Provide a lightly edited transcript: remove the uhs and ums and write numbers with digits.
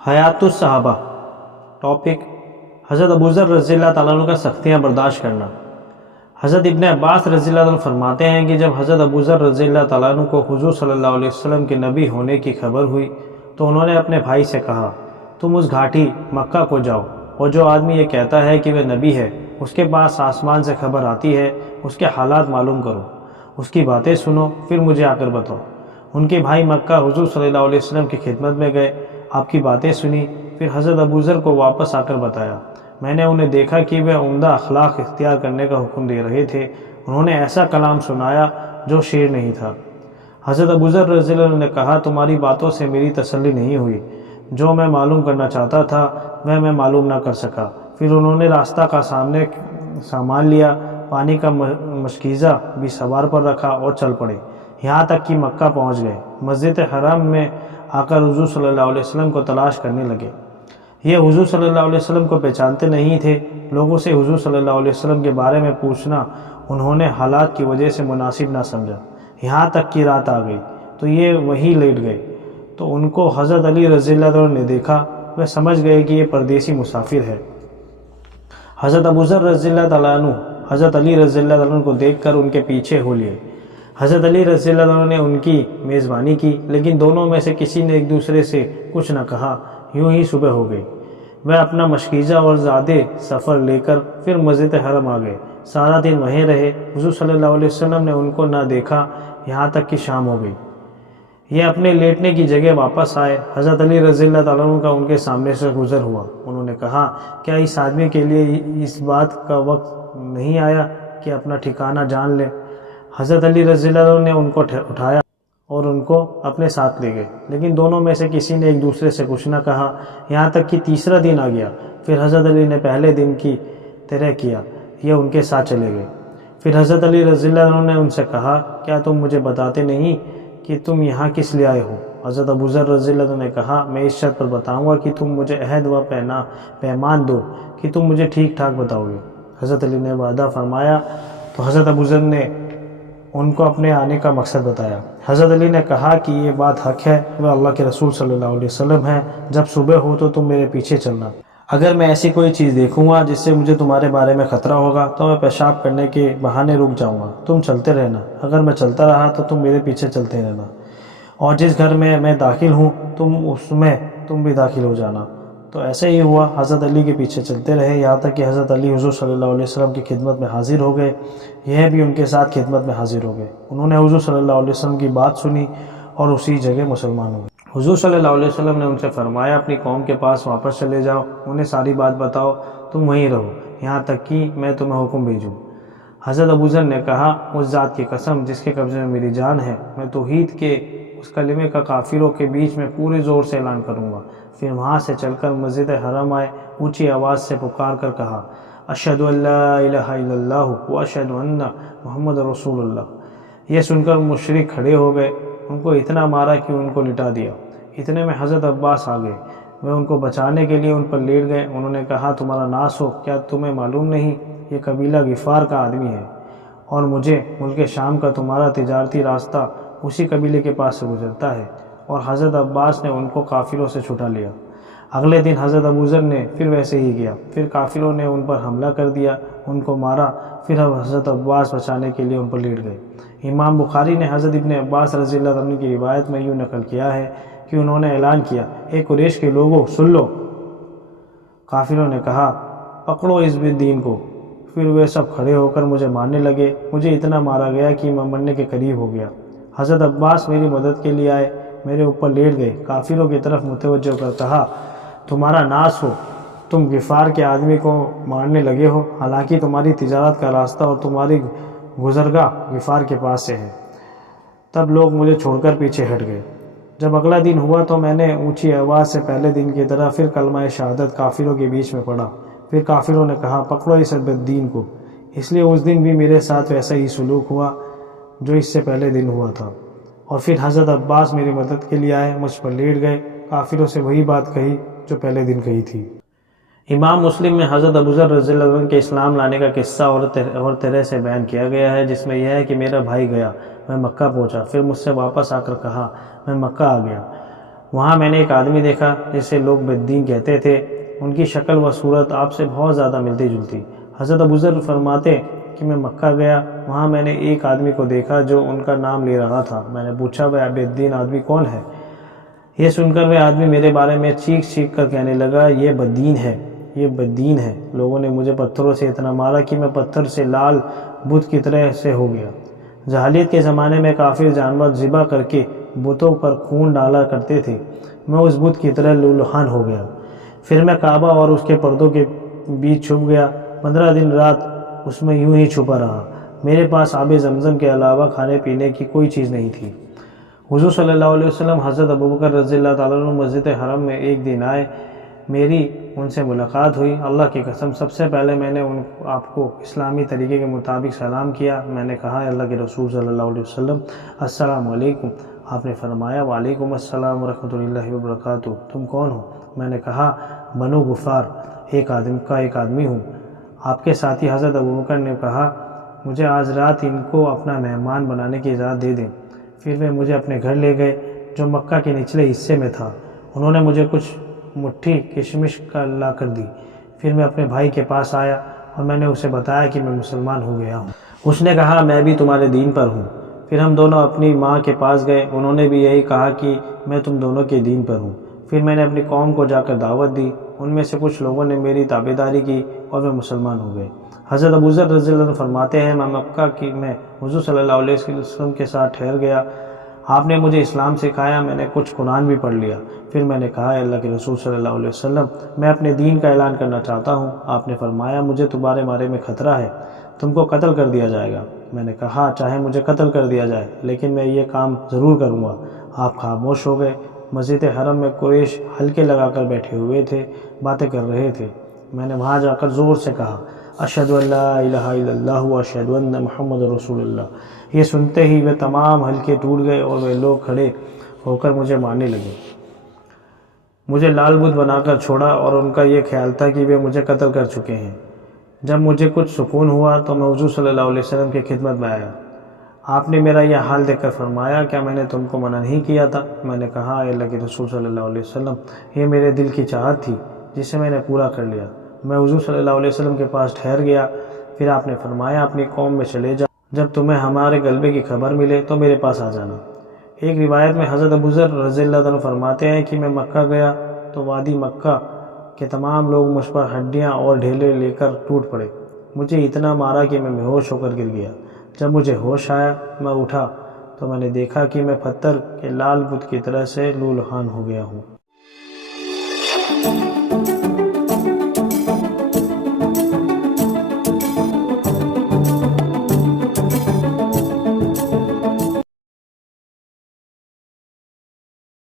حیات الصحابہ ٹاپک حضرت ابوذر رضی اللہ تعالیٰ عنہ کا سختیاں برداشت کرنا۔ حضرت ابن عباس رضی اللہ عنہ فرماتے ہیں کہ جب حضرت ابوذر رضی اللہ تعالیٰ عنہ کو حضور صلی اللہ علیہ وسلم کے نبی ہونے کی خبر ہوئی تو انہوں نے اپنے بھائی سے کہا، تم اس گھاٹی مکہ کو جاؤ اور جو آدمی یہ کہتا ہے کہ وہ نبی ہے اس کے پاس آسمان سے خبر آتی ہے، اس کے حالات معلوم کرو، اس کی باتیں سنو، پھر مجھے آ کر بتاؤ۔ ان کے بھائی مکہ حضور صلی اللہ علیہ وسلم کی خدمت میں گئے، آپ کی باتیں سنی، پھر حضرت ابوذر کو واپس آ کر بتایا۔ میں نے انہیں دیکھا کہ وہ عمدہ اخلاق اختیار کرنے کا حکم دے رہے تھے۔ انہوں نے ایسا کلام سنایا جو شعر نہیں تھا۔ حضرت ابوذر رضی اللہ عنہ نے کہا، تمہاری باتوں سے میری تسلی نہیں ہوئی، جو میں معلوم کرنا چاہتا تھا وہ میں معلوم نہ کر سکا۔ پھر انہوں نے راستہ کا سامان لیا، پانی کا مشکیزہ بھی سوار پر رکھا اور چل پڑے، یہاں تک کہ مکہ پہنچ گئے۔ مسجد حرام میں آ کر حضور صلی اللہ علیہ وسلم کو تلاش کرنے لگے۔ یہ حضور صلی اللہ علیہ وسلم کو پہچانتے نہیں تھے۔ لوگوں سے حضور صلی اللہ علیہ وسلم کے بارے میں پوچھنا انہوں نے حالات کی وجہ سے مناسب نہ سمجھا۔ یہاں تک کہ رات آ گئی تو یہ وہیں لیٹ گئے، تو ان کو حضرت علی رضی اللہ عنہ نے دیکھا۔ وہ سمجھ گئے کہ یہ پردیسی مسافر ہے۔ حضرت ابوذر رضی اللہ تعالیٰ عنہ حضرت علی رضی اللہ عنہ کو دیکھ کر ان کے پیچھے ہو لیے۔ حضرت علی رضی اللہ عنہ نے ان کی میزبانی کی، لیکن دونوں میں سے کسی نے ایک دوسرے سے کچھ نہ کہا۔ یوں ہی صبح ہو گئی۔ وہ اپنا مشکیزہ اور زادے سفر لے کر پھر مسجد حرم آ گئے۔ سارا دن وہیں رہے۔ حضور صلی اللہ علیہ وسلم نے ان کو نہ دیکھا، یہاں تک کہ شام ہو گئی۔ یہ اپنے لیٹنے کی جگہ واپس آئے۔ حضرت علی رضی اللہ تعالیٰ عنہ کا ان کے سامنے سے گزر ہوا۔ انہوں نے کہا، کیا اس آدمی کے لیے اس بات کا وقت نہیں آیا کہ اپنا ٹھکانہ جان لے؟ حضرت علی رضی اللہ عنہ نے ان کو اٹھایا اور ان کو اپنے ساتھ لے گئے، لیکن دونوں میں سے کسی نے ایک دوسرے سے کچھ نہ کہا، یہاں تک کہ تیسرا دن آ گیا۔ پھر حضرت علی نے پہلے دن کی طرح کیا، یہ ان کے ساتھ چلے گئے۔ پھر حضرت علی رضی اللہ عنہ نے ان سے کہا، کیا تم مجھے بتاتے نہیں کہ تم یہاں کس لیے آئے ہو؟ حضرت ابوذر رضی اللہ عنہ نے کہا، میں اس شرط پر بتاؤں گا کہ تم مجھے عہد و پیمان دو کہ تم مجھے ٹھیک ٹھاک بتاؤ گے۔ حضرت علی نے وعدہ فرمایا تو حضرت ابوذر نے ان کو اپنے آنے کا مقصد بتایا۔ حضرت علی نے کہا کہ یہ بات حق ہے، وہ اللہ کے رسول صلی اللہ علیہ وسلم ہیں۔ جب صبح ہو تو تم میرے پیچھے چلنا۔ اگر میں ایسی کوئی چیز دیکھوں گا جس سے مجھے تمہارے بارے میں خطرہ ہوگا تو میں پیشاب کرنے کے بہانے رک جاؤں گا، تم چلتے رہنا۔ اگر میں چلتا رہا تو تم میرے پیچھے چلتے رہنا، اور جس گھر میں میں داخل ہوں اس میں تم بھی داخل ہو جانا۔ تو ایسے ہی ہوا۔ حضرت علی کے پیچھے چلتے رہے، یہاں تک کہ حضرت علی حضور صلی اللہ علیہ وسلم کی خدمت میں حاضر ہو گئے۔ یہ بھی ان کے ساتھ خدمت میں حاضر ہو گئے۔ انہوں نے حضور صلی اللہ علیہ وسلم کی بات سنی اور اسی جگہ مسلمان ہو گئے۔ حضور صلی اللہ علیہ وسلم نے ان سے فرمایا، اپنی قوم کے پاس واپس چلے جاؤ، انہیں ساری بات بتاؤ، تم وہیں رہو یہاں تک کہ میں تمہیں حکم بھیجوں۔ حضرت ابوذر نے کہا، اس ذات کی قسم جس کے قبضے میں میری جان ہے، میں توحید کے اس کلمے کا کافروں کے بیچ میں پورے زور سے اعلان کروں گا۔ پھر وہاں سے چل کر مسجد حرم آئے، اونچی آواز سے پکار کر کہا، اشہد ان لا الہ الا اللہ واشہد ان محمد رسول اللہ۔ یہ سن کر مشرک کھڑے ہو گئے، ان کو اتنا مارا کہ ان کو لٹا دیا۔ اتنے میں حضرت عباس آ گئے، وہ ان کو بچانے کے لیے ان پر لیٹ گئے۔ انہوں نے کہا، تمہارا ناس ہو، کیا تمہیں معلوم نہیں یہ قبیلہ غفار کا آدمی ہے، اور مجھے ملک شام کا تمہارا تجارتی راستہ اسی قبیلے کے پاس سے گزرتا ہے۔ اور حضرت عباس نے ان کو کافروں سے چھٹا لیا۔ اگلے دن حضرت ابوذر نے پھر ویسے ہی کیا، پھر کافروں نے ان پر حملہ کر دیا، ان کو مارا۔ پھر حضرت عباس بچانے کے لیے ان پر لیٹ گئے۔ امام بخاری نے حضرت ابن عباس رضی اللہ عنہ کی روایت میں یوں نقل کیا ہے کہ انہوں نے اعلان کیا، اے قریش کے لوگوں سن لو۔ کافروں نے کہا، پکڑو اس دین کو۔ پھر وہ سب کھڑے ہو کر مجھے مارنے لگے، مجھے اتنا مارا گیا کہ میں مرنے کے قریب ہو گیا۔ حضرت عباس میری مدد کے لیے آئے، میرے اوپر لیٹ گئے، کافروں کی طرف متوجہ کر کہا، تمہارا ناس ہو، تم غفار کے آدمی کو مارنے لگے ہو، حالانکہ تمہاری تجارت کا راستہ اور تمہاری گزرگاہ غفار کے پاس سے ہے۔ تب لوگ مجھے چھوڑ کر پیچھے ہٹ گئے۔ جب اگلا دن ہوا تو میں نے اونچی آواز سے پہلے دن کی طرح پھر کلمہ شہادت کافروں کے بیچ میں پڑھا۔ پھر کافروں نے کہا، پکڑو اس بددین کو۔ اس لیے اس دن بھی میرے ساتھ ویسا ہی سلوک ہوا جو اس سے پہلے دن ہوا تھا۔ اور پھر حضرت عباس میری مدد کے لیے آئے، مجھ پر لیٹ گئے، کافروں سے وہی بات کہی جو پہلے دن کہی تھی۔ امام مسلم میں حضرت ابوذر رضی اللہ عنہ کے اسلام لانے کا قصہ اور طرح سے بیان کیا گیا ہے، جس میں یہ ہے کہ میرا بھائی گیا، میں مکہ پہنچا، پھر مجھ سے واپس آ کر کہا، میں مکہ آ گیا، وہاں میں نے ایک آدمی دیکھا جسے لوگ بددین کہتے تھے، ان کی شکل و صورت آپ سے بہت زیادہ ملتی جلتی۔ حضرت ابوذر فرماتے کہ میں مکہ گیا، وہاں میں نے ایک آدمی کو دیکھا جو ان کا نام لے رہا تھا۔ میں نے پوچھا وہ بددین آدمی کون ہے؟ یہ سن کر وہ آدمی میرے بارے میں چیخ چیخ کر کہنے لگا، یہ بددین ہے، یہ بددین ہے۔ لوگوں نے مجھے پتھروں سے اتنا مارا کہ میں پتھر سے لال بت کی طرح سے ہو گیا۔ جاہلیت کے زمانے میں کافر جانور ذبح کر کے بتوں پر خون ڈالا کرتے تھے، میں اس بت کی طرح لولہان ہو گیا۔ پھر میں کعبہ اور اس کے پردوں کے بیچ چھپ گیا، 15 دن رات اس میں یوں ہی چھپا رہا۔ میرے پاس آب زمزم کے علاوہ کھانے پینے کی کوئی چیز نہیں تھی۔ حضور صلی اللہ علیہ وسلم حضرت ابوبکر رضی اللہ تعالیٰ عنہ مسجد حرم میں ایک دن آئے، میری ان سے ملاقات ہوئی۔ اللہ کی قسم سب سے پہلے میں نے آپ کو اسلامی طریقے کے مطابق سلام کیا۔ میں نے کہا، اللہ کے رسول صلی اللہ علیہ وسلم السلام علیکم۔ آپ نے فرمایا، وعلیکم السلام ورحمۃ اللہ وبرکاتہ، تم کون ہو؟ میں نے کہا، بنو غفار ایک آدمی ہوں۔ آپ کے ساتھی حضرت ابوبکر نے کہا، مجھے آج رات ان کو اپنا مہمان بنانے کی اجازت دے دیں۔ پھر وہ مجھے اپنے گھر لے گئے جو مکہ کے نچلے حصے میں تھا۔ انہوں نے مجھے کچھ مٹھی کشمش لا کر دی۔ پھر میں اپنے بھائی کے پاس آیا اور میں نے اسے بتایا کہ میں مسلمان ہو گیا ہوں۔ اس نے کہا، میں بھی تمہارے دین پر ہوں۔ پھر ہم دونوں اپنی ماں کے پاس گئے، انہوں نے بھی یہی کہا کہ میں تم دونوں کے دین پر ہوں۔ پھر میں نے اپنی قوم کو جا کر دعوت دی، ان میں سے کچھ لوگوں نے میری تابعداری کی اور وہ مسلمان ہو گئے۔ حضرت ابوذر رضی اللہ عنہ فرماتے ہیں، میں مکہ میں حضور صلی اللہ علیہ وسلم کے ساتھ ٹھہر گیا۔ آپ نے مجھے اسلام سکھایا، میں نے کچھ قرآن بھی پڑھ لیا۔ پھر میں نے کہا، اللہ کے رسول صلی اللہ علیہ وسلم میں اپنے دین کا اعلان کرنا چاہتا ہوں۔ آپ نے فرمایا، مجھے تمہارے بارے میں خطرہ ہے، تم کو قتل کر دیا جائے گا۔ میں نے کہا، چاہے مجھے قتل کر دیا جائے لیکن میں یہ کام ضرور کروں گا۔ آپ خاموش ہو گئے۔ مسجد حرم میں قریش حلقے لگا کر بیٹھے ہوئے تھے، باتیں کر رہے تھے۔ میں نے وہاں جا کر زور سے کہا، اشہد ان لا الہ الا اللہ واشہد ان محمد رسول اللہ۔ یہ سنتے ہی وہ تمام حلقے ٹوٹ گئے اور وہ لوگ کھڑے ہو کر مجھے مارنے لگے۔ مجھے لال بت بنا کر چھوڑا اور ان کا یہ خیال تھا کہ وہ مجھے قتل کر چکے ہیں۔ جب مجھے کچھ سکون ہوا تو میں حضور صلی اللہ علیہ وسلم کی خدمت میں آیا۔ آپ نے میرا یہ حال دیکھ کر فرمایا، کیا میں نے تم کو منع نہیں کیا تھا؟ میں نے کہا، اے اللہ کے رسول صلی اللہ علیہ وسلم، یہ میرے دل کی چاہت تھی جسے میں نے پورا کر لیا۔ میں حضور صلی اللہ علیہ وسلم کے پاس ٹھہر گیا۔ پھر آپ نے فرمایا، اپنی قوم میں چلے جا، جب تمہیں ہمارے غلبے کی خبر ملے تو میرے پاس آ جانا۔ ایک روایت میں حضرت ابوذر رضی اللہ عنہ فرماتے ہیں کہ میں مکہ گیا تو وادی مکہ کے تمام لوگ مجھ پر ہڈیاں اور ڈھیلے لے کر ٹوٹ پڑے۔ مجھے اتنا مارا کہ میں بے ہوش ہو کر گر گیا۔ جب مجھے ہوش آیا، میں اٹھا تو میں نے دیکھا کہ میں پتھر کے لال بت کی طرح سے لولہان ہو گیا ہوں۔